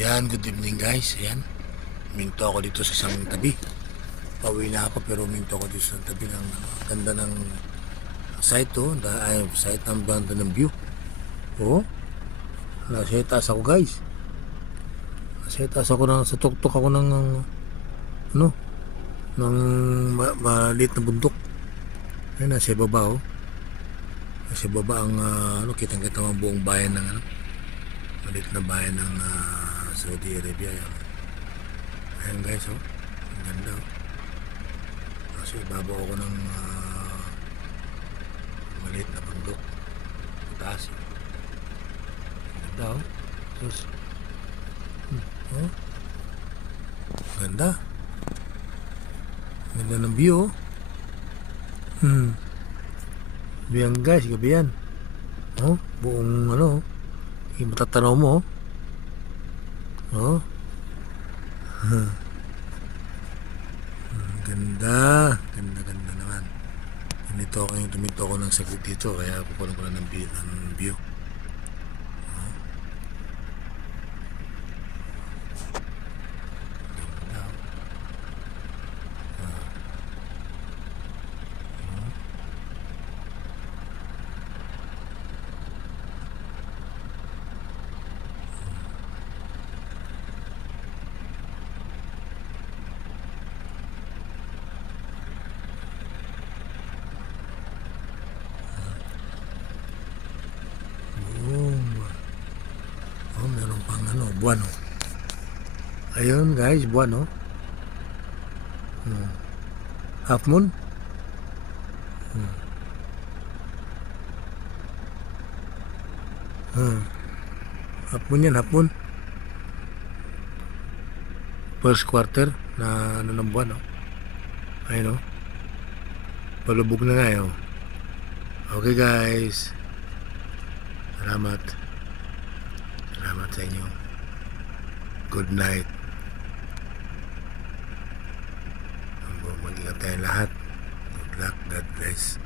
Ayan, good evening guys. Ayan, minto ako dito sa isang tabi. Pauwi na ako pero minto ako dito sa tabi ng ganda ng site site ng banda ng view. Oh, nasa taas ako guys. Nasa taas ako sa tuktok ako ng ano, ng maliit na bundok. Ayan, nasa baba oh. Nasa baba ang kitang-kita ang buong bayan ng maliit na bayan ng Saudi Arabia. Ayan guys, oh. Ang ganda oh. Kasi ibabaw ako ng maliit na bundok. Taas oh. Ang ganda oh. Sus. Oh. Ganda. Ganda ng view oh. Gabihan guys, gabihan. Oh, buong yung matatanaw mo oh. Ganda naman. Ganito ako yung tuminto ako ng saglit dito, kaya pupunan ko na ng view. Meron pang buwan oh. Ayun guys, buwan oh. Half moon. Half moon yan, half moon. First quarter na ng buwan oh. Ayun oh. Palubog na nga eh oh. Okay guys. Salamat sa inyo. Good night. Mag-ingat tayo lahat. Good luck. God bless.